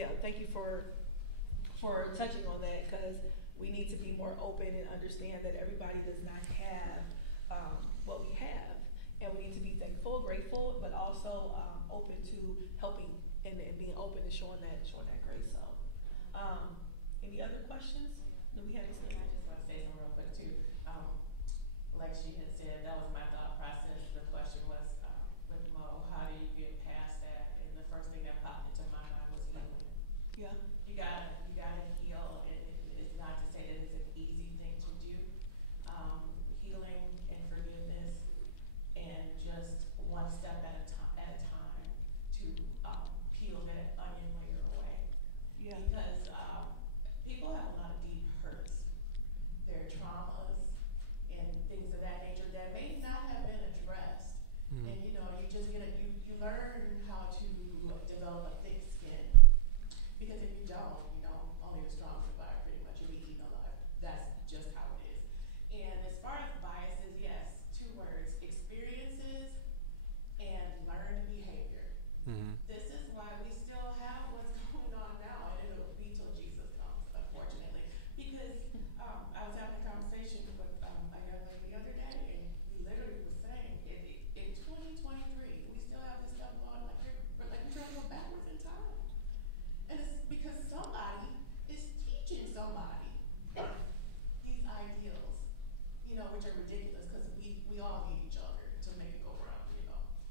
yeah, thank you for touching on that, because we need to be more open and understand that everybody does not have what we have, and we need to be thankful, grateful, but also open to helping and being open and showing that grace. So, any other questions? Do we have any? I just want to say something real quick too. Like she had said, that was my thought process. The question was with Mo, how do you get past that? And the first thing that popped into my mind was healing. Yeah. You gotta heal, and it's not to say that it's an easy thing to do. Healing and forgiveness, and just one step at a time to peel that onion layer away. Yeah. Because people have a lot of deep hurts, their traumas, and things of that nature that may not have been addressed. And you know, you just you learn how to develop a thick skin. Because if you don't, only the strong survive pretty much. You'll be eaten alive. That's just how it is. And as far as biases, yes, two words: experiences and learned behavior. This is why we still have what's going on now, and it'll be till Jesus comes, unfortunately. Because I was having a conversation with a young lady the other day, and we literally was saying, in 2023, we still have this stuff going like we're trying to go backwards in time. And it's because somebody is teaching somebody these ideals, which are ridiculous, because we all need each other to make it go around.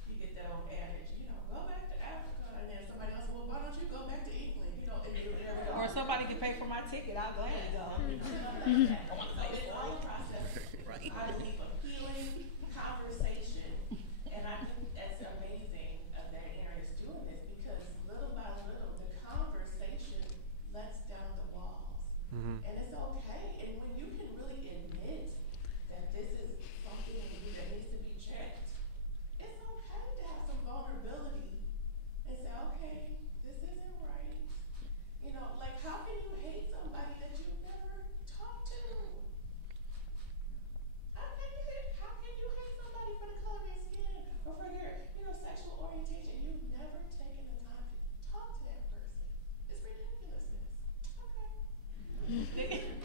You get that old adage, go back to Africa, and then somebody else, well, why don't you go back to England? Or somebody can pay for my ticket, I'll gladly go. So it's all a process. Right. I believe a healing conversation, and I think that's amazing that Aaron is doing this, because little by little, the conversation lets down the walls. And it's okay. And when you can really admit that this is something in you that needs to be checked, it's okay to have some vulnerability and say, okay, this isn't right. Like, how can you hate somebody that you've never talked to? How can you hate somebody for the color of their skin or for their, sexual orientation? You've never taken the time to talk to that person. It's ridiculousness. Okay.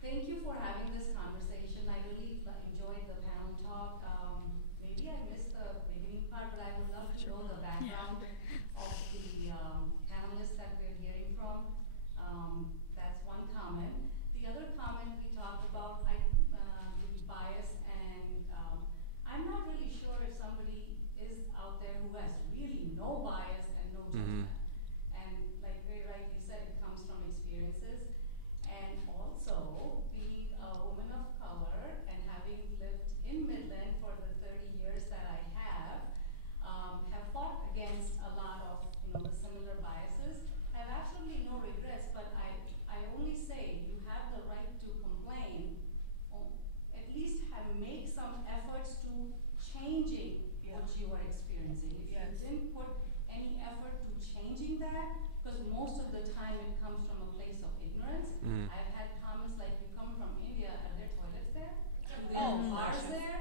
Thank you for having this conversation. I really enjoyed the panel talk. Maybe I missed the beginning part, but I would love to know the background of the panelists that we're hearing from. That's one comment. The other comment we talked about, the bias, and I'm not really sure if somebody is out there who has really no bias and no judgment. And like very rightly said, it comes from experiences. And also, being a woman of color and having lived in Midland for the 30 years that I have fought against a lot of the similar biases. I have absolutely no regrets, but I only say you have the right to complain, or at least make some efforts to changing what you are experiencing. If you didn't put any effort to changing that, because most of the time it comes from a place of ignorance. I've had comments like, you come from India, are there toilets there? Do they have cars there?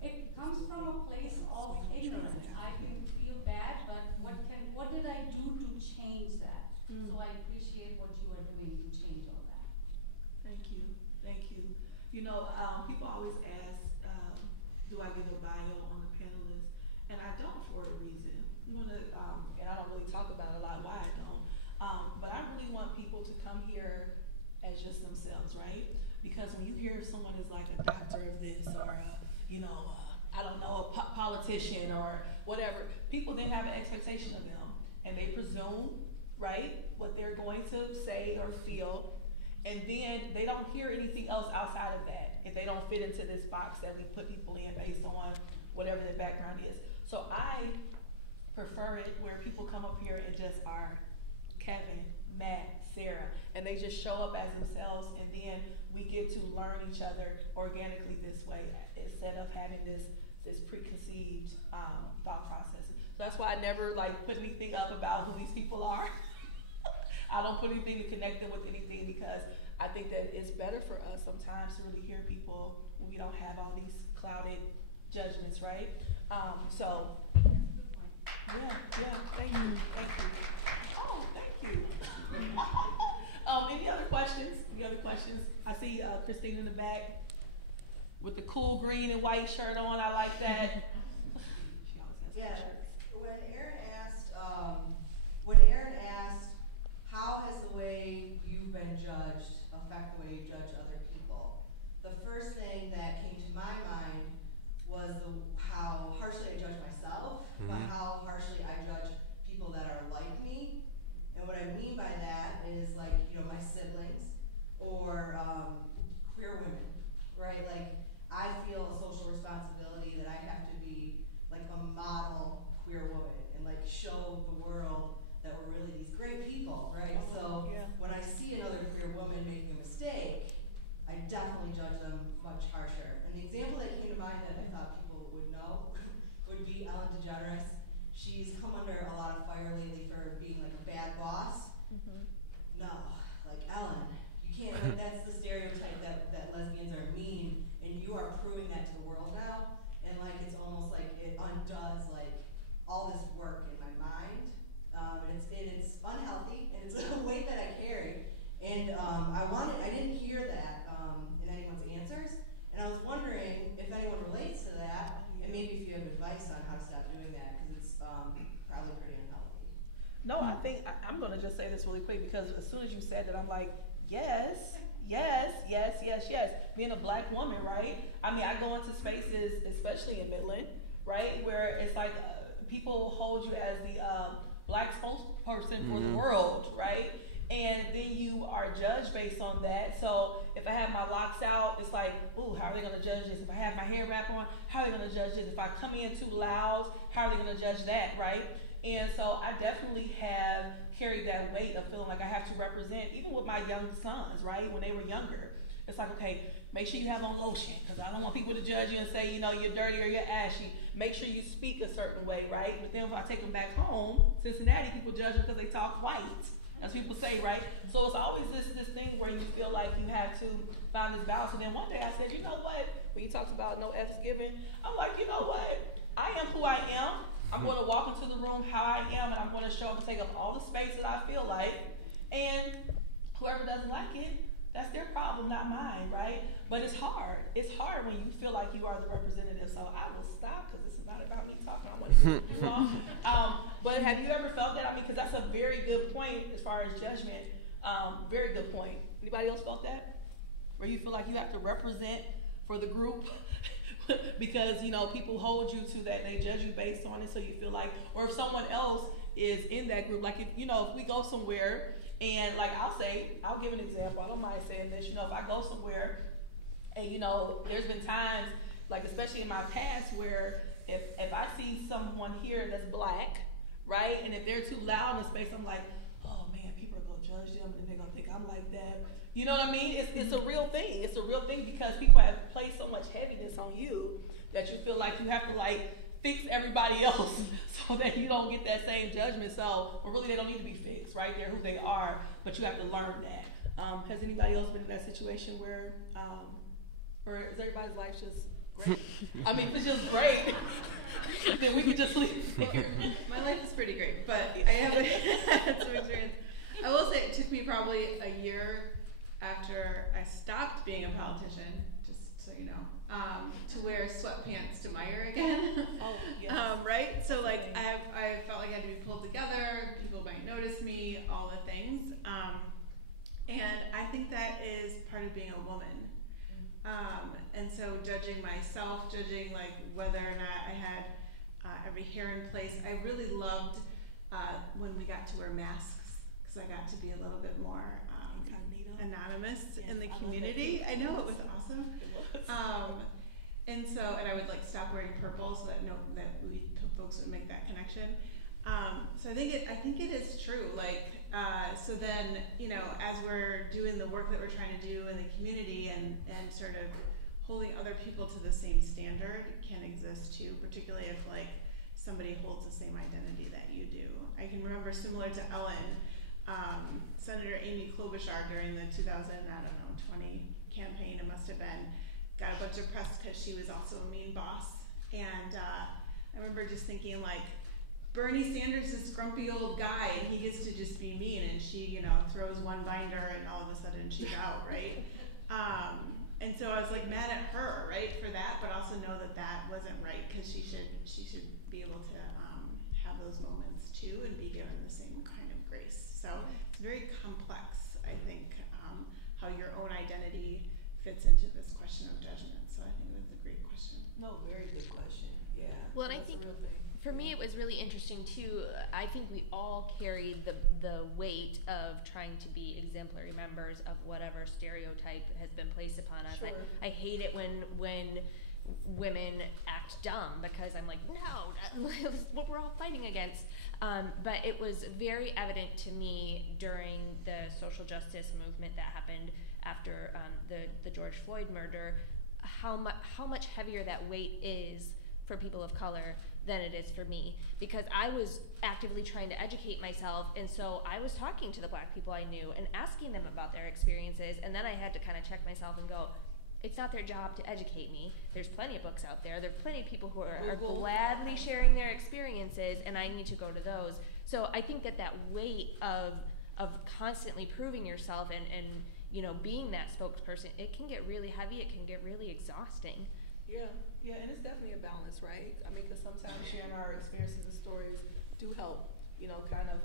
It comes from a place of ignorance. I can feel bad, but what did I do to change that? So I appreciate what you are doing to change all that. Thank you. People always ask, do I give a bio on the panelists? And I don't, for a reason. And I don't really talk about a lot why I don't. But I really want people to come here as just themselves, right? Because when you hear someone is like a doctor of this, or I don't know, a politician or whatever, people then have an expectation of them, and they presume, right, what they're going to say or feel, and then they don't hear anything else outside of that if they don't fit into this box that we put people in based on whatever their background is. So I prefer it where people come up here and just are Kevin, Matt, Sarah, and they just show up as themselves, and then we get to learn each other organically this way instead of having this preconceived thought process. So that's why I never put anything up about who these people are. I don't put anything to connect them with anything, because I think that it's better for us sometimes to really hear people when we don't have all these clouded judgments, right? So Thank you. Oh, thank you. Any other questions? I see Christine in the back with the cool green and white shirt on. I like that. She always has Yeah, shirts. when Aaron asked, how has the way you've been judged affect the way you judge other people? The first thing that came to my mind was how harshly I judge myself, but how harshly I judge people that are like me. And what I mean by that is like, my siblings or queer women, right? Like, I feel a social responsibility that I have to be like a model queer woman and like show the world that we're really these great people, right? When I see another queer woman making a mistake, I definitely judge them much harsher. And the example that came to mind that I thought people would know would be Ellen DeGeneres. She's come under a lot of fire lately for being like a bad boss. No, like Ellen, you can't, like that's the stereotype that lesbians are mean, and you are proving that to the world now, and like it's almost like it undoes like all this work in my mind, and it's unhealthy, and it's a weight that I carry, and I didn't hear that in anyone's answers, and I was wondering if anyone relates to that, and maybe if you have advice on how to stop doing that, because it's probably pretty unhealthy. No, I think I'm going to just say this really quick because as soon as you said that, I'm like, yes. Being a black woman, right? I mean, I go into spaces, especially in Midland, right, where it's like people hold you as the black spokesperson for the world, right? And then you are judged based on that. So if I have my locks out, it's like, ooh, how are they going to judge this? If I have my hair wrap on, how are they going to judge this? If I come in too loud, how are they going to judge that, right? And so I definitely have carried that weight of feeling like I have to represent, even with my young sons, right, when they were younger. It's like, okay, make sure you have on lotion, because I don't want people to judge you and say, you're dirty or you're ashy. Make sure you speak a certain way, right? But then if I take them back home, Cincinnati, people judge them because they talk white, as people say, right? So it's always this thing where you feel like you have to find this balance. And then one day I said, you know what? When you talked about no F's given, I'm like, you know what? I am who I am. I'm going to walk into the room how I am, and I'm going to show up and take up all the space that I feel like. And whoever doesn't like it, that's their problem, not mine, right? But it's hard. It's hard when you feel like you are the representative. So I will stop because this is not about me talking. I want to keep you long. But have you ever felt that? I mean, because that's a very good point as far as judgment. Very good point. Anybody else felt that? Where you feel like you have to represent for the group? Because people hold you to that, they judge you based on it, so you feel like, or if someone else is in that group, like if we go somewhere and like I'll give an example, I don't mind saying this, if I go somewhere and there's been times, like especially in my past, where if I see someone here that's black, right, and if they're too loud in the space, I'm like, oh man, people are gonna judge them and they're gonna think I'm like that. You know what I mean? It's a real thing. It's a real thing because people have placed so much heaviness on you that you feel like you have to like fix everybody else so that you don't get that same judgment. So, well, really, they don't need to be fixed, right? They're who they are, but you have to learn that. Has anybody else been in that situation where is everybody's life just great? I mean, if it's just great, then we can just leave here. My life is pretty great, but I haven't had some experience. I will say it took me probably a year after I stopped being a politician, just so you know, to wear sweatpants to Meyer again. Oh, yes. Right? So like I felt like I had to be pulled together, people might notice me, all the things. And I think that is part of being a woman. And so judging myself, judging like whether or not I had every hair in place. I really loved when we got to wear masks, because I got to be a little bit more anonymous in the community. I know, it was awesome. It was. And I would like stop wearing purple so that folks would make that connection. So I think it is true. Like, so then, as we're doing the work that we're trying to do in the community and sort of holding other people to the same standard can exist too, particularly if like somebody holds the same identity that you do. I can remember, similar to Ellen, Senator Amy Klobuchar during the 2020 campaign, it must have been, got a bunch of press because she was also a mean boss. And I remember just thinking like, Bernie Sanders is grumpy old guy and he gets to just be mean, and she, throws one binder and all of a sudden she's out, right? And so I was like mad at her, right, for that, but also know that that wasn't right, because she should be able to have those moments too and be given the same kind of grace. So it's very complex, I think, how your own identity fits into this question of judgment. So I think that's a great question. No, very good question. Yeah. Well, and I that's think a real thing. for me it was really interesting too. I think we all carry the weight of trying to be exemplary members of whatever stereotype has been placed upon us. Sure. I hate it when women act dumb, because I'm like, no, that's what we're all fighting against. But it was very evident to me during the social justice movement that happened after the George Floyd murder, how much heavier that weight is for people of color than it is for me, because I was actively trying to educate myself, and so I was talking to the black people I knew and asking them about their experiences, and then I had to kind of check myself and go, it's not their job to educate me. There's plenty of books out there. There are plenty of people who are gladly sharing their experiences, and I need to go to those. So I think that weight of constantly proving yourself and being that spokesperson, it can get really heavy. It can get really exhausting. Yeah, and it's definitely a balance, right? I mean, because sometimes sharing our experiences and stories do help, kind of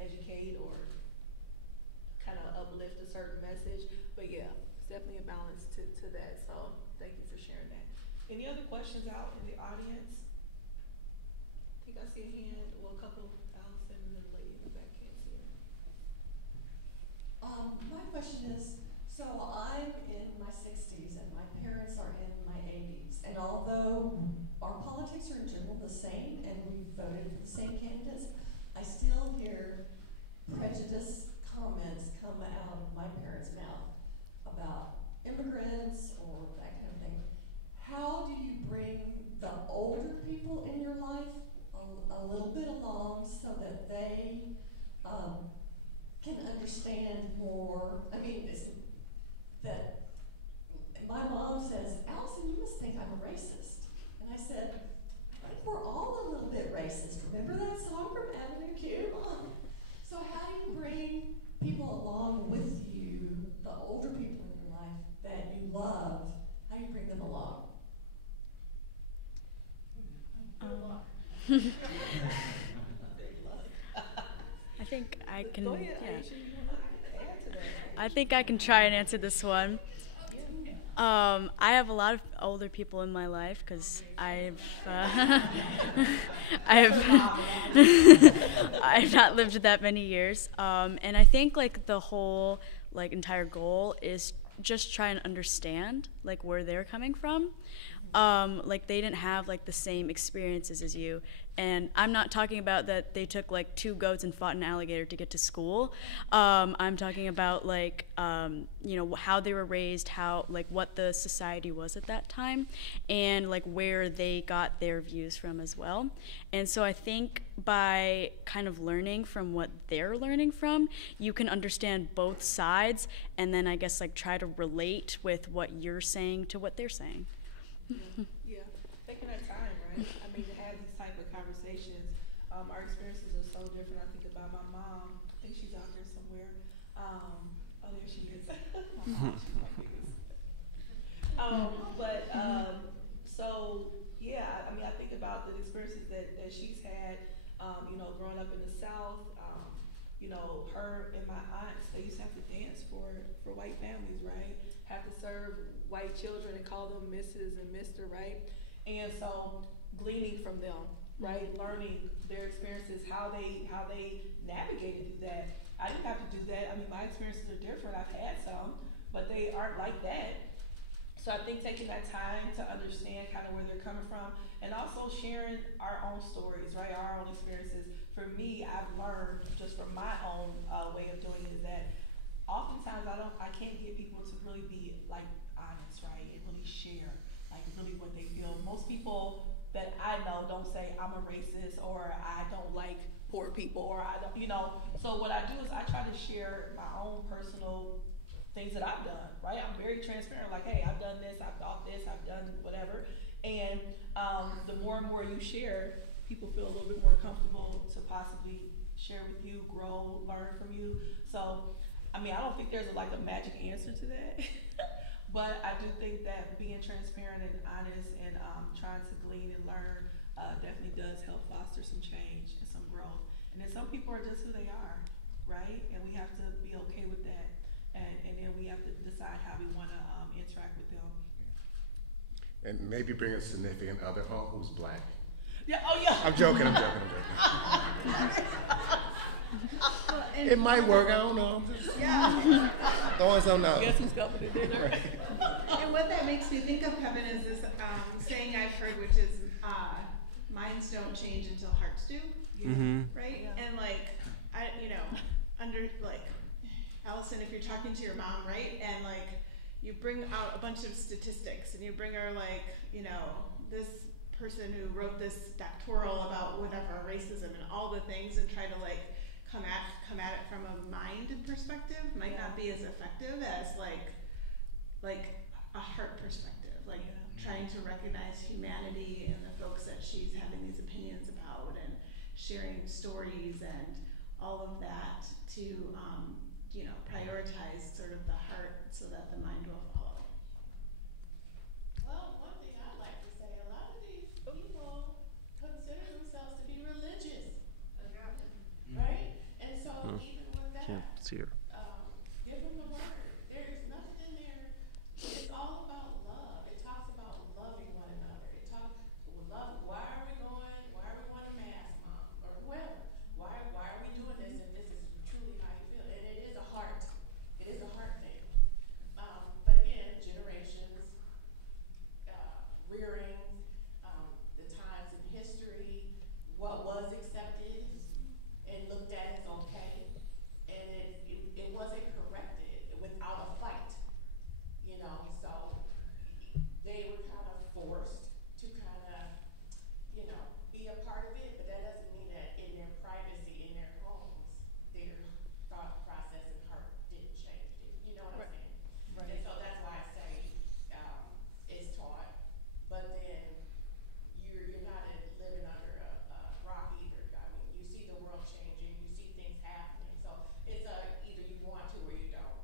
educate or kind of uplift a certain message. But yeah, it's definitely a balance to that. So thank you for sharing that. Any other questions out in the audience? I think I see a hand. Well, a couple. Allison and then the lady in the back can't see her. My question is, so I'm in my 60s and my parents are in my 80s, and although our politics are in general the same and we voted for the same candidates, I still hear prejudice comments come out of my parents' mouth about immigrants or that kind of thing. How do you bring the older people in your life a little bit along so that they can understand more? I mean, that my mom says, Allison, you must think I'm a racist. And I said, I think we're all a little bit racist. Remember that song from Avenue Q? So how do you bring people along with you, the older people in your life that you love, how do you bring them along? I think I can. Go ahead, Yeah. Aisha, you want to add to that? I think I can try and answer this one. I have a lot of older people in my life because I've not lived that many years, and I think like the whole entire goal is just try and understand where they're coming from. They didn't have the same experiences as you, and I'm not talking about that they took 2 goats and fought an alligator to get to school. I'm talking about how they were raised, how what the society was at that time, and where they got their views from as well. And so I think by kind of learning from what they're learning from, you can understand both sides, and then I guess try to relate with what you're saying to what they're saying. Yeah, taking that time, right? I mean, to have these type of conversations. Our experiences are so different. I think about my mom. I think she's out there somewhere. Oh, there she is. My mom, she's my biggest. So yeah, I mean, I think about the experiences that she's had. Growing up in the South. Her and my aunts, they used to have to dance for white families, right? Have to serve white children and call them Mrs. and Mr., right? And so gleaning from them, right? Learning their experiences, how they navigated that. I didn't have to do that. I mean, my experiences are different. I've had some, but they aren't like that. So I think taking that time to understand kind of where they're coming from, and also sharing our own stories, right? Our own experiences. For me, I've learned just from my own way of doing it is that oftentimes I can't get people to really be honest, right? And really share really what they feel. Most people that I know don't say I'm a racist or I don't like poor people or I don't, So what I do is I try to share my own personal things that I've done, right? I'm very transparent, hey, I've done this, I've thought this, I've done whatever. And the more and more you share, people feel a little bit more comfortable to possibly share with you, grow, learn from you. So, I mean, I don't think there's like a magic answer to that. But I do think that being transparent and honest and trying to glean and learn definitely does help foster some change and some growth. And then some people are just who they are, right? And we have to be okay with that. And then we have to decide how we want to interact with them. And maybe bring a significant other home who's black. Yeah, oh yeah. I'm joking. It might work, I don't know. Yeah. Throwing something out. Guess who's coming to dinner? And what that makes me think of, Kevin, is this saying I've heard, which is minds don't change until hearts do. Right? Yeah. And like, Allison, if you're talking to your mom, right? And like, you bring out a bunch of statistics and you bring her like, this person who wrote this doctoral about whatever, racism and all the things, and try to like come at it from a mind perspective might not be as effective as like a heart perspective, like trying to recognize humanity in the folks that she's having these opinions about and sharing stories and all of that to prioritize sort of the heart so that the mind will follow. Well, one thing I'd like to say, a lot of these people consider themselves to be religious, right? And so even with that, give them the word. There's nothing in there. It's all about love. It talks about loving one another. It talks love. Why are we going to mass, mom, or whoever? Why are we doing this if this is truly how you feel? And it is a heart. It is a heart thing. But again, generations, rearing, the times in history, what was accepted and looked at as okay, and it wasn't corrected without a fight, so they were kind of forced to kind of, be a part of it, but that doesn't mean that in their privacy, in their homes, their thought process and heart didn't change. You know what I'm saying? Right. And so that's why I say it's taught, but then you're not living under a rock either. I mean, you see the world changing, you see things happening, so it's either you want to or you don't.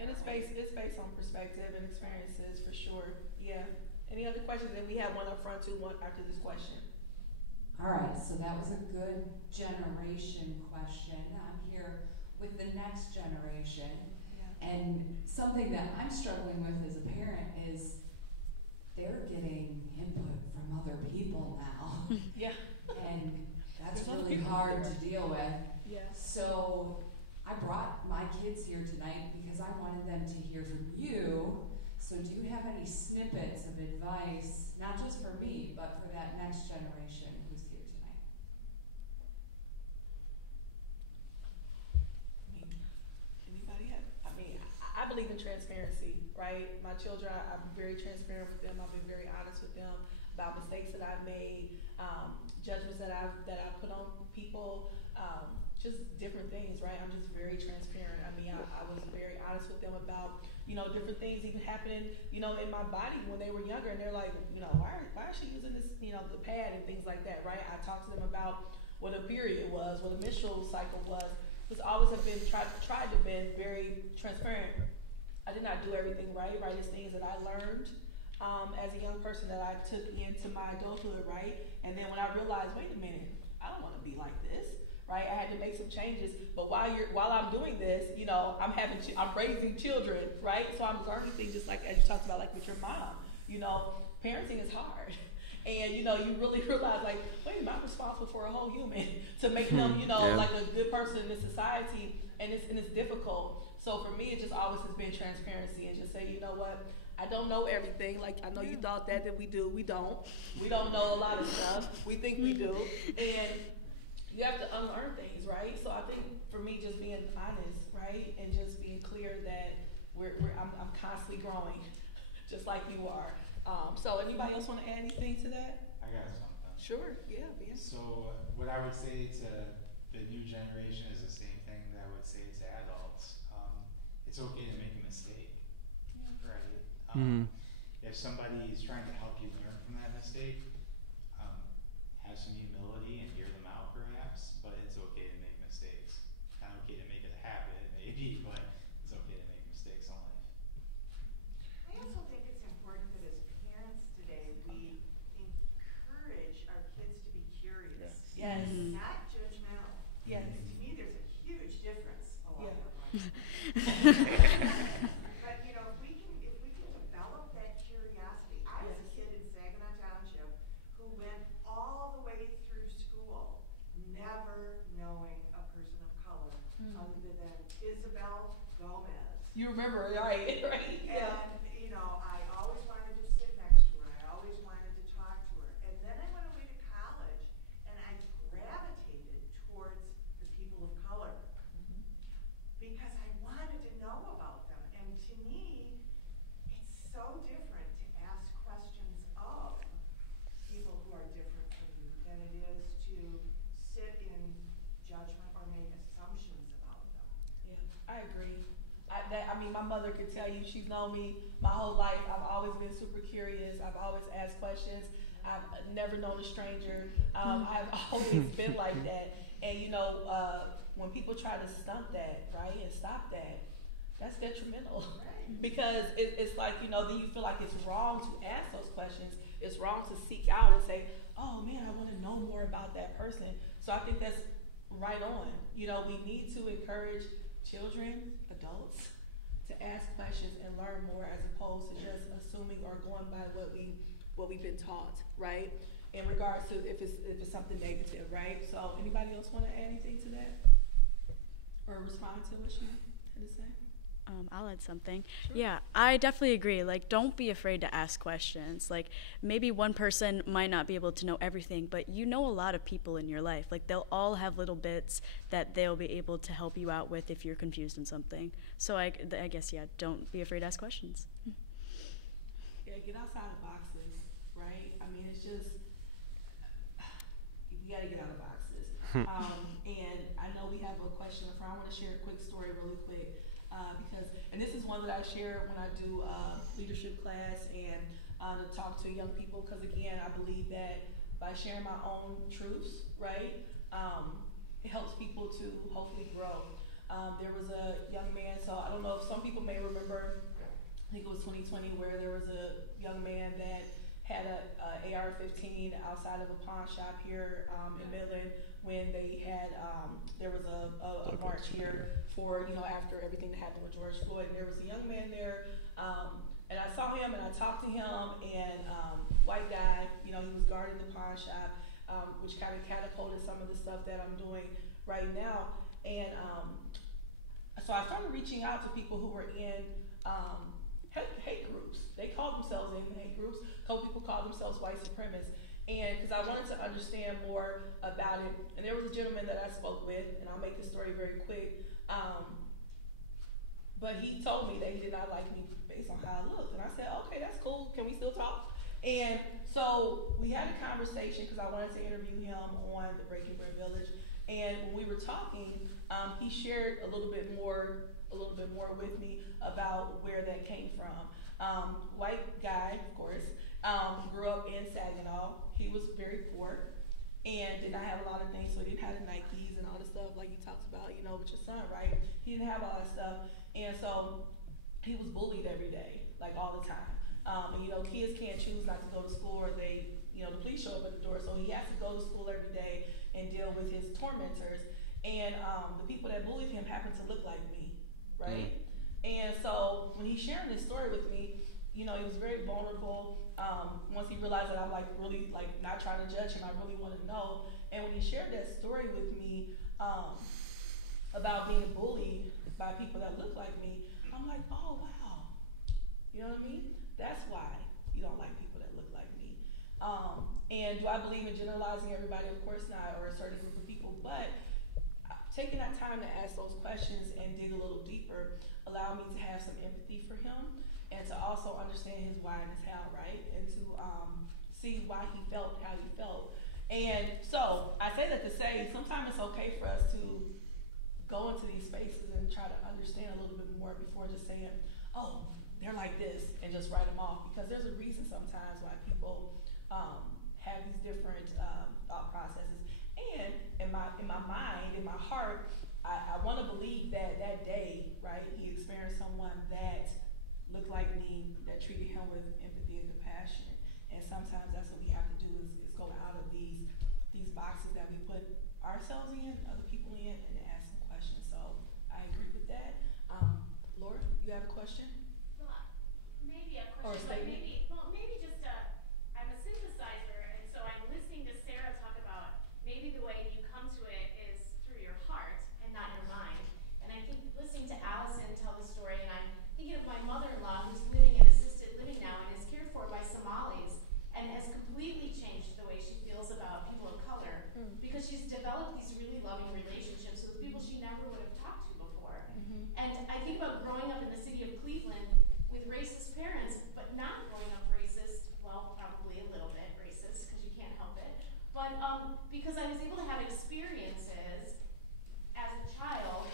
And it's based on perspective and experiences for sure. Yeah. Any other questions? And we have one up front too, one after this question. All right, so that was a good generation question. I'm here with the next generation. Yeah. And something that I'm struggling with as a parent is they're getting input from other people now. Yeah. And that's There's other really people hard there. to deal with. Yeah. So I brought my kids here tonight because I wanted them to hear from you. So do you have any snippets of advice, not just for me, but for that next generation who's here tonight? Anybody have? I believe in transparency, right? My children, I'm very transparent with them. I've been very honest with them about mistakes that I've made, judgments that I've put on people, just different things, right? I'm just very transparent. I was very honest with them about, different things even happening, in my body when they were younger, and they're like, why is she using this, the pad and things like that, right? I talked to them about what a period was, what a menstrual cycle was. Just always have been tried to be very transparent. I did not do everything right. There's things that I learned as a young person that I took into my adulthood, right? And then when I realized, wait a minute, I don't want to be like this, right? I had to make some changes. But while I'm doing this, I'm raising children, right? So I'm learning things just like as you talked about, like with your mom. Parenting is hard. And you really realize, like, wait a minute, I'm responsible for a whole human to make them, like a good person in this society, and it's difficult. So for me, it just always has been transparency and just say, you know what, I don't know everything. Like, I know you thought that we do. We don't. We don't know a lot of stuff. We think we do. And you have to unlearn things, right? So I think for me, just being honest, right, and just being clear that I'm constantly growing, just like you are. So anybody else want to add anything to that? I got something. Sure. Yeah. So what I would say to the new generation is the same thing that I would say to adults. It's okay to make a mistake, right? If somebody is trying to help you learn from that mistake, have have some humility and hear them out perhaps, but it's okay to make mistakes. Not okay to make it a habit, maybe, but it's okay to make mistakes in life. I also think it's important that as parents today, we encourage our kids to be curious. Yes. Not judgmental. Yes. And to me, there's a huge difference along Yeah. the line. But you know, if we can develop that curiosity. I was a kid in Saginaw Township who went all the way through school never knowing a person of color other than Isabel Gomez. You remember, right? Right. Yeah. And, you know, I always wanted to sit next to her. I always wanted to talk to her. And then I went away to college, and I gravitated towards the people of color because I wanted to know about them. And to me, it's so different to ask questions of people who are different from you than it is to sit in judgment or make assumptions about them. Yeah, I agree. I mean, my mother could tell you, she's known me my whole life. I've always been super curious. I've always asked questions. I've never known a stranger. I've always been like that. And you know, when people try to stunt that, right, and stop that, that's detrimental. Right. Because it's like, you know, then you feel like it's wrong to ask those questions. It's wrong to seek out and say, oh man, I want to know more about that person. So I think that's right on. You know, we need to encourage children, adults, to ask questions and learn more as opposed to just assuming or going by what we've been taught, right? In regards to if it's something negative, right? So anybody else want to add anything to that? Or respond to what she had to say? I'll add something. Sure. Yeah, I definitely agree. Like, don't be afraid to ask questions. Like, maybe one person might not be able to know everything, but you know a lot of people in your life. Like, they'll all have little bits that they'll be able to help you out with if you're confused in something. So I guess, yeah, don't be afraid to ask questions. Yeah, get outside of boxes, right? I mean, it's just, you gotta get out of boxes. And I know we have a question in front. I want to share a quick story really quick. Because, and this is one that I share when I do leadership class and to talk to young people, because again, I believe that by sharing my own truths, right, it helps people to hopefully grow. There was a young man, so I don't know if some people may remember, I think it was 2020, where there was a young man that had a AR-15 outside of a pawn shop here in Midland when they had, there was a march here for, you know, after everything that happened with George Floyd. And there was a young man there, and I saw him and I talked to him, and white guy, you know, he was guarding the pawn shop, which kind of catapulted some of the stuff that I'm doing right now. And so I started reaching out to people who were in hate groups. They called themselves in hate groups. A couple people called themselves white supremacists. And because I wanted to understand more about it. And there was a gentleman that I spoke with, and I'll make the story very quick. But he told me that he did not like me based on how I looked. And I said, okay, that's cool. Can we still talk? And so we had a conversation because I wanted to interview him on the Breaking Bread Village. And when we were talking, he shared a little bit more with me about where that came from. White guy, of course, grew up in Saginaw. He was very poor and did not have a lot of things, so he didn't have the Nikes and all the stuff like you talked about, you know, with your son, right? He didn't have all that stuff, and so he was bullied every day, like all the time. And you know, kids can't choose not to go to school, or they, you know, the police show up at the door, so he has to go to school every day and deal with his tormentors. And the people that bullied him happened to look like me, right? And so when he's sharing this story with me, you know, he was very vulnerable. Once he realized that I'm like really like not trying to judge him, I really want to know. And when he shared that story with me about being bullied by people that look like me, I'm like, oh wow, you know what I mean? That's why you don't like people that look like me. And do I believe in generalizing everybody? Of course not, or a certain group of people. But taking that time to ask those questions and dig a little deeper allowed me to have some empathy for him, and to also understand his why and his how, right? And to see why he felt how he felt. And so I say that to say sometimes it's okay for us to go into these spaces and try to understand a little bit more before just saying, oh, they're like this, and just write them off. Because there's a reason sometimes why people have these different thought processes. And in my mind, in my heart, I want to believe that that day, right, he experienced someone that looked like me, that treated him with empathy and compassion. And sometimes that's what we have to do is go out of these boxes that we put ourselves in, other people in, and ask some questions. So I agree with that. Laura, you have a question? Well, maybe a Or a question, statement? maybe just I'm a synthesizer, and so I'm listening to Sarah talk about maybe the way you come to it is through your heart and not your mind. And I think listening to Allison tell the story, and I'm thinking of my mother-in-law who's living in assisted living now and is cared for by Somalis and has completely changed the way she feels about people of color because she's developed these really loving relationships with people she never would have talked to before. And I think about growing up in the city of Cleveland with racist parents, but not growing up racist, well, probably a little bit racist because you can't help it, but because I was able to have experiences as a child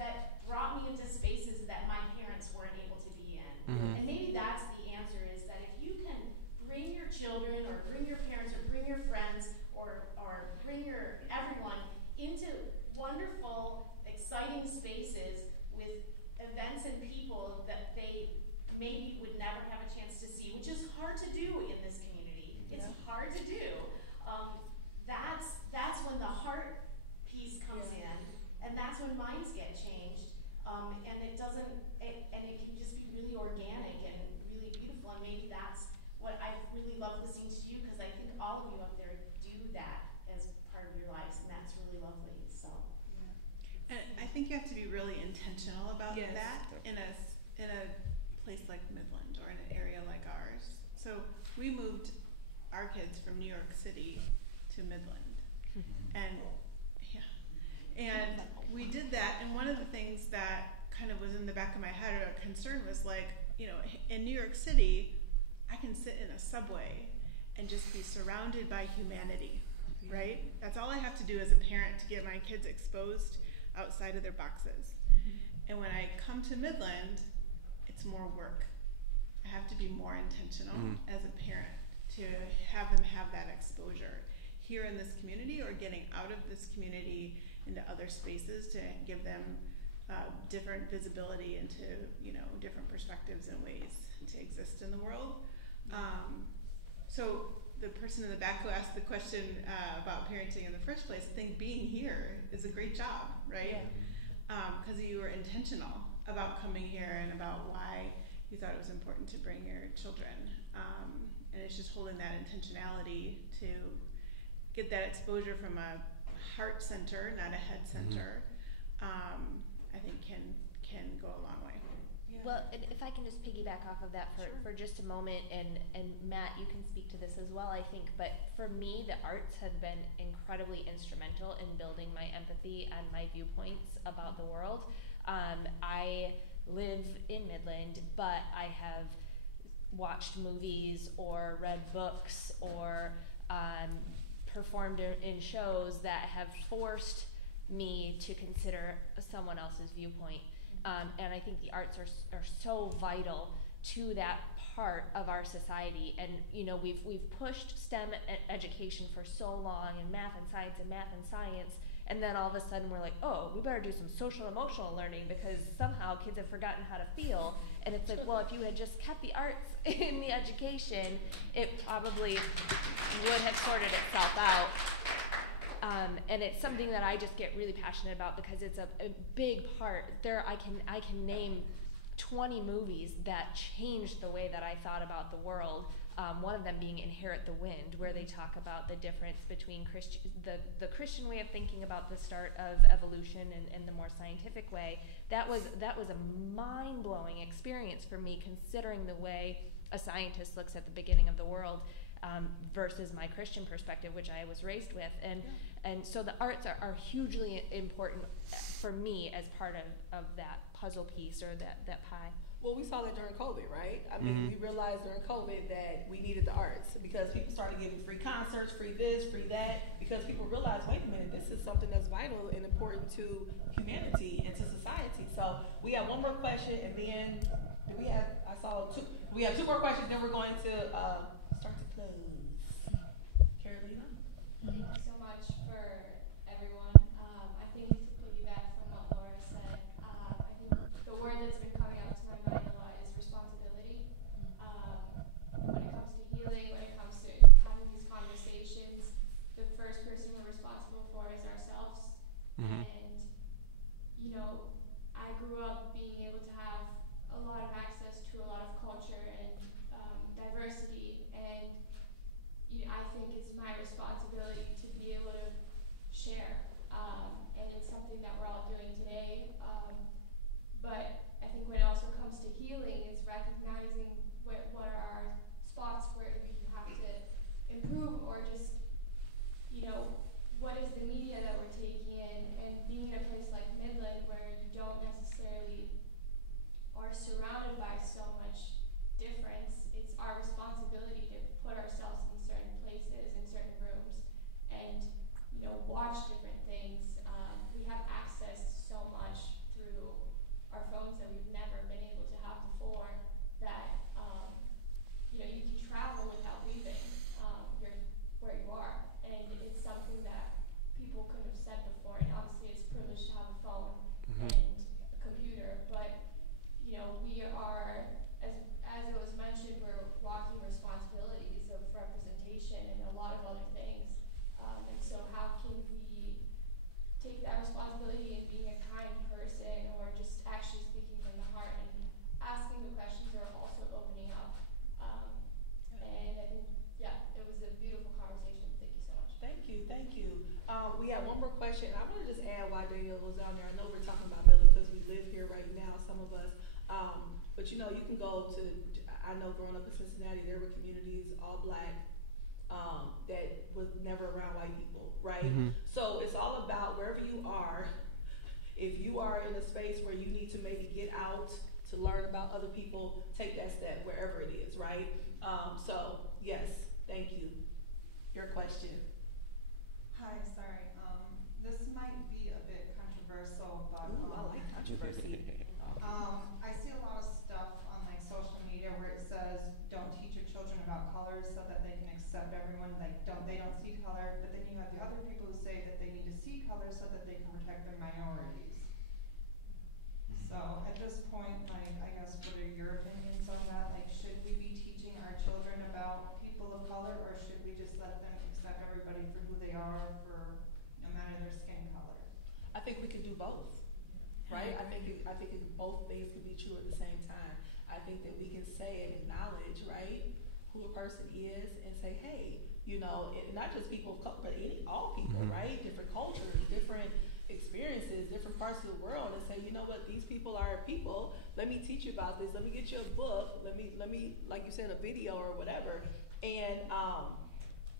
that brought me into spaces that my parents weren't able to be in. And maybe that's the answer, is that if you can bring your children or bring your parents or bring your friends or bring your everyone into wonderful, exciting spaces with events and people that they maybe would never have a chance to see, which is hard to do in this community. It's hard to do. That's when the heart piece comes in, and that's when minds get changed. And it doesn't, and it can just be really organic and really beautiful. And maybe that's what I really love listening to you, because I think all of you out there do that as part of your lives, and that's really lovely. So. And I think you have to be really intentional about that in a place like Midland or in an area like ours. So we moved our kids from New York City to Midland, and we did that. And one of the things that kind of was in the back of my head, or a concern, was like, you know, in New York City, I can sit in a subway and just be surrounded by humanity, right? That's all I have to do as a parent to get my kids exposed outside of their boxes. And when I come to Midland, it's more work. I have to be more intentional as a parent to have them have that exposure here in this community, or getting out of this community into other spaces to give them different visibility into, you know, different perspectives and ways to exist in the world. So the person in the back who asked the question about parenting in the first place, I think being here is a great job, right? Because you were intentional about coming here and about why you thought it was important to bring your children. And it's just holding that intentionality to get that exposure from a heart center, not a head center, I think can go a long way. Well, if I can just piggyback off of that for just a moment, and Matt, you can speak to this as well, I think, but for me, the arts have been incredibly instrumental in building my empathy and my viewpoints about the world. I live in Midland, but I have watched movies or read books or performed in shows that have forced me to consider someone else's viewpoint. And I think the arts are so vital to that part of our society. And you know, we've pushed STEM education for so long, and math and science, and then all of a sudden we're like, oh, we better do some social emotional learning because somehow kids have forgotten how to feel. And it's like, well, if you had just kept the arts in the education, it probably would have sorted itself out. And it's something that I just get really passionate about because it's a big part. I can name 20 movies that changed the way that I thought about the world. One of them being Inherit the Wind, where they talk about the difference between the Christian way of thinking about the start of evolution and the more scientific way. That was a mind-blowing experience for me, considering the way a scientist looks at the beginning of the world versus my Christian perspective, which I was raised with. And so the arts are hugely important for me as part of that puzzle piece, or that pie. Well, we saw that during COVID, right? I mean, we realized during COVID that we needed the arts because people started getting free concerts, free this, free that, because people realized, wait a minute, this is something that's vital and important to humanity and to society. So we have one more question, and then we have two more questions, then we're going to start to close. Carolina? Thank you so much for everyone. I think to piggyback from what Laura said, I think the word that's been coming up to my mind a lot is responsibility. When it comes to healing, when it comes to having these conversations, the first person we're responsible for is ourselves. Mm-hmm. And, you know, I grew up being able to have a lot of access to a lot of culture and diversity, and I think it's my responsibility to be able to share, and it's something that we're all doing today. But I think when it also comes to healing, it's recognizing what are our spots where we have to improve, or just, you know, what is the media that we're taking in, and being in a place like Midland where you don't necessarily are surrounded by so much difference. It's our responsibility to put ourselves in certain places, in certain rooms, and, you know, watch different things. We have access to so much through our phones that we've never been able to have before, that, you know, you can travel without leaving you're where you are, and it's something that people couldn't have said before. And obviously it's a privilege to have a phone and a computer, but, you know, we are, as it was mentioned, we're walking responsibilities of representation and a lot of other things. And so how can we take that responsibility and being a kind person, or just actually speaking from the heart and asking the questions, or also opening up. And I think, yeah, it was a beautiful conversation. Thank you so much. Thank you, thank you. We have one more question. I want to just add why Danielle was down there. I know we're talking about Midland because we live here right now, some of us. But you know, you can go to, I know growing up in Cincinnati, there were communities, all black, that was never around white people, right? Mm-hmm. So it's all about wherever you are. If you are in a space where you need to maybe get out to learn about other people, take that step wherever it is, right? So yes, thank you. Your question. Hi, sorry. This might be a bit controversial, but Ooh, I like controversy. I see a lot of stuff on like social media where it says don't teach your children about colors so that they can accept everyone. Like they don't see color, but then you have the other people who say that they need to see color so that they can protect their minorities. So at this point, like, I guess, what are your opinions on that? Like, should we be teaching our children about people of color, or should we just let them accept everybody for who they are, for no matter their skin color? I think we can do both, right? I think both things can be true at the same time. I think that we can say and acknowledge, right, who a person is, and say, hey, you know, not just people of color, but all people, right? Different cultures, different experiences, different parts of the world, and say, you know what, these people are people. Let me teach you about this. Let me get you a book. Let me, like you said, a video or whatever. And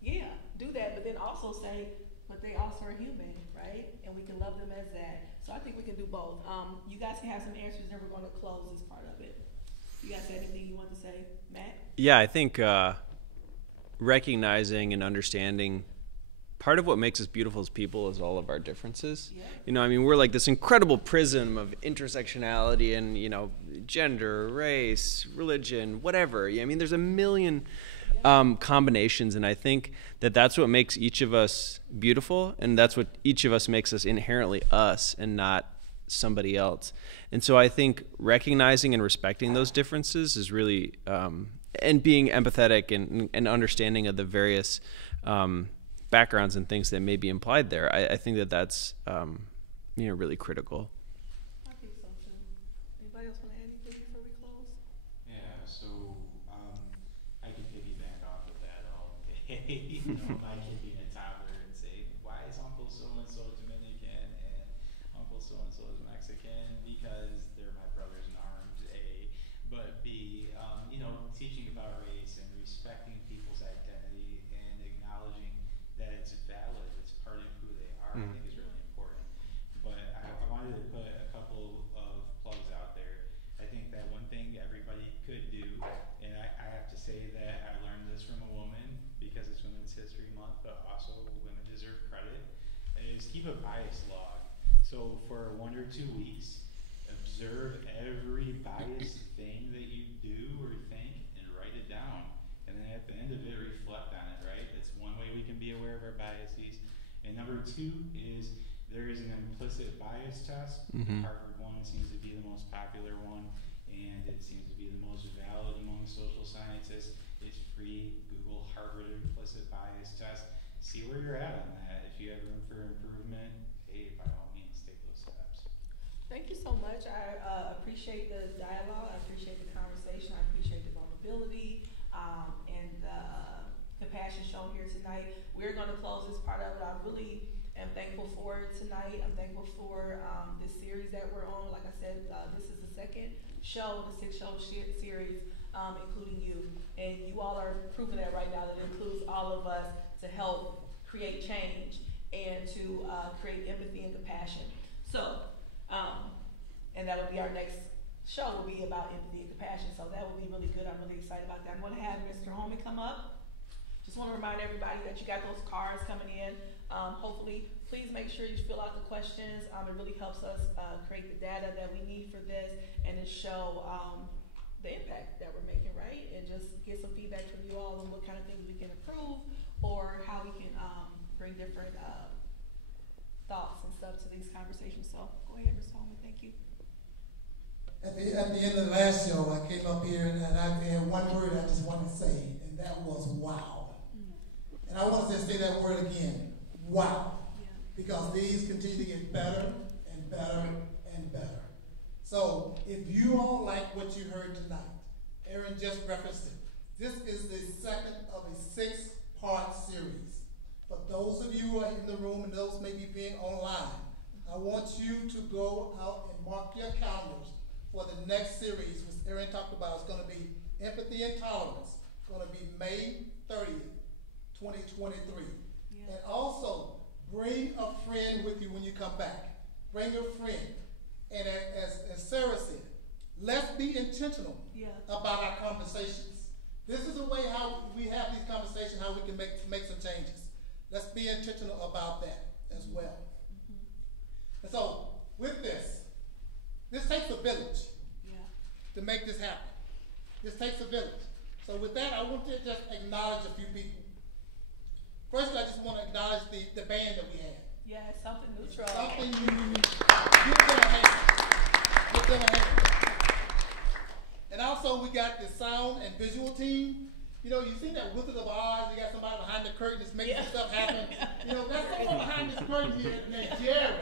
yeah, do that. But then also say, but they also are human, right? And we can love them as that. So I think we can do both. You guys can have some answers, then we're going to close this part of it. You guys have anything you want to say, Matt? Yeah, I think recognizing and understanding part of what makes us beautiful as people is all of our differences. Yeah. You know, I mean, we're like this incredible prism of intersectionality and, you know, gender, race, religion, whatever. I mean, there's a million combinations, and I think that that's what makes each of us beautiful, and that's what each of us makes us inherently us and not somebody else. And so I think recognizing and respecting those differences is really, and being empathetic and understanding of the various backgrounds and things that may be implied there. I think that that's, you know, really critical. I think so too. Anybody else want to add anything before we close? Yeah, so I can piggyback off of that all day. You know, my kid being a toddler and say, why is Uncle so-and-so Dominican and Uncle so-and-so is Mexican? Because they're my brothers in arms, A. But B, you know, teaching about race and respecting people's identity and acknowledging that it's valid, it's part of who they are, I think is really important. But I wanted to put a couple of plugs out there. I think that one thing everybody could do, and I have to say that I learned this from a woman because it's Women's History Month, but also women deserve credit, is keep a bias log. So for 1 or 2 weeks, observe every biased thing that you do or think and write it down. And then at the end of it, reflect on it, right? It's one way we can be aware of our biases. And number 2 is there is an implicit bias test. Mm-hmm. The Harvard one seems to be the most popular one, and it seems to be the most valid among social scientists. It's free. Google Harvard implicit bias test. See where you're at on that. If you have room for improvement, hey, by all means, take those steps. Thank you so much. I appreciate the dialogue. I appreciate the conversation. I appreciate the vulnerability and the compassion shown here tonight. We're going to close this part of it. I really am thankful for tonight. I'm thankful for this series that we're on. Like I said, this is the second show, the 6-show series, including you. And you all are proving that right now, that it includes all of us to help create change and to create empathy and compassion. So, and that'll be our next show, will be about empathy and compassion. So that will be really good. I'm really excited about that. I'm going to have Mr. Holman come up. Just want to remind everybody that you got those cards coming in. Hopefully, please make sure you fill out the questions. It really helps us create the data that we need for this and to show the impact that we're making, right? And just get some feedback from you all on what kind of things we can improve or how we can bring different thoughts and stuff to these conversations. So go ahead, Mr. Holman. Thank you. At the end of the last show, I came up here and I had one word I just wanted to say, and that was wow. And I want to just say that word again, wow. Yeah. Because these continue to get better and better and better. So if you all like what you heard tonight, Erin just referenced it. This is the second of a 6-part series. For those of you who are in the room and those maybe being online, I want you to go out and mark your calendars for the next series, which Erin talked about. It's going to be Empathy and Tolerance. It's going to be May 30th, 2023. Yeah. And also, bring a friend with you when you come back. Bring a friend. And as Sarah said, let's be intentional about our conversations. This is a way how we have these conversations, how we can make some changes. Let's be intentional about that as well. Mm-hmm. And so, with this takes a village to make this happen. This takes a village. So with that, I want to just acknowledge a few people. First, I just want to acknowledge the band that we had. Yeah, something neutral. Something new. Give them a hand. Give them a hand. And also, we got the sound and visual team. You know, you see that Wizard of Oz, you got somebody behind the curtain that's making some stuff happen. You know, that's someone behind this curtain here named Jared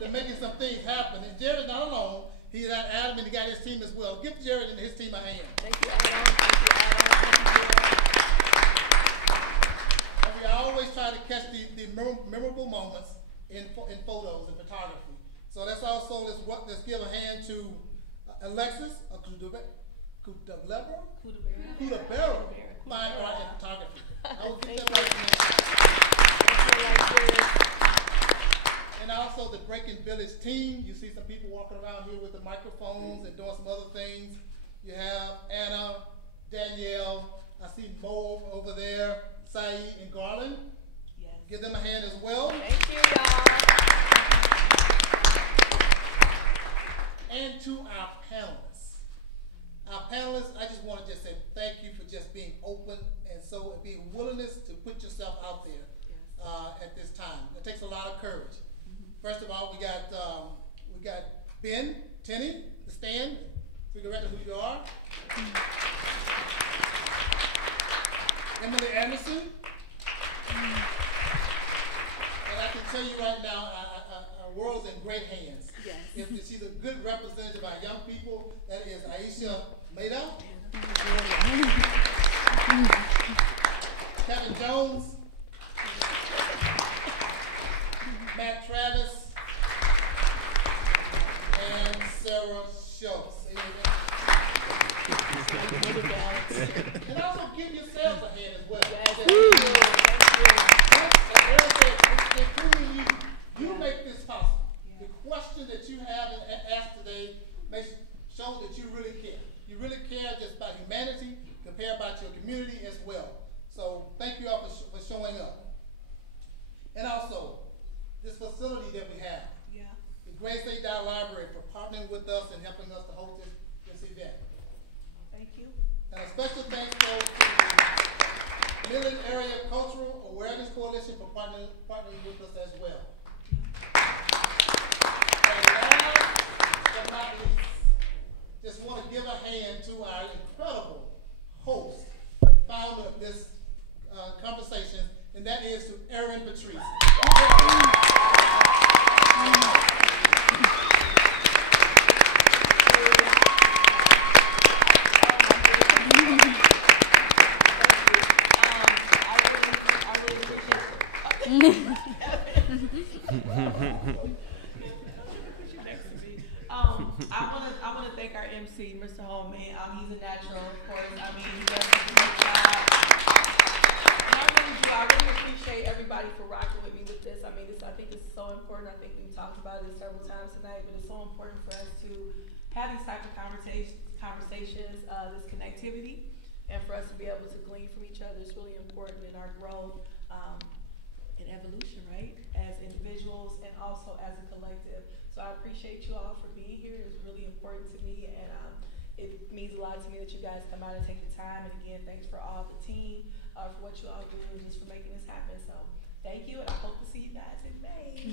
that's making some things happen. And Jared's not alone. He got Adam and he got his team as well. Give Jared and his team a hand. Thank you, Adam. Thank you, Adam. And we always try to catch the memorable moments in photos and photography. So that's also, let's give a hand to Alexis Kudabero, Fine Art and Photography. I will get that right. And also the Breaking Village team. You see some people walking around here with the microphones and doing some other things. You have Anna, Danielle, I see Mo over there, Saeed and Garland. Yes. Give them a hand as well. Thank you, y'all. And to our panelists. Our panelists, I just want to just say thank you for just being open and so being willingness to put yourself out there at this time. It takes a lot of courage. First of all, we got Ben Tenney, the stand. Figure out who you are. Emily Anderson. And I can tell you right now, our world's in great hands. Yes. If she's a good representative of our young people, that is Aisha Maida. Kevin Jones. Matt Travis, and Sarah Schultz. And also give yourselves a hand as well. Including you, you make this possible. The question that you have asked today shows that you really care. You really care just about humanity, care about your community as well. So thank you all for showing up. And also, this facility that we have, the Great State Dye Library, for partnering with us and helping us to host this event. Thank you. And a special thanks goes to the Midland Area Cultural Awareness Awareness Coalition for partnering with us as well. And last but not least, just want to give a hand to our incredible host and founder of this conversation, and that is to Erin Patrice. I want to thank our MC, Mr. Holman. He's a natural, of course. I mean, he does a great job. And I really appreciate everybody for rocking with me with this. I mean, I think it's so important. I think we've talked about it several times tonight, but it's so important for us to have these type of conversations, this connectivity, and for us to be able to glean from each other. It's really important in our growth and evolution, right? As individuals and also as a collective. So I appreciate you all for being here. It's really important to me, and it means a lot to me that you guys come out and take the time. And again, thanks for all the team, for what you all do, and just for making this happen. So thank you, and I hope to see you guys in May.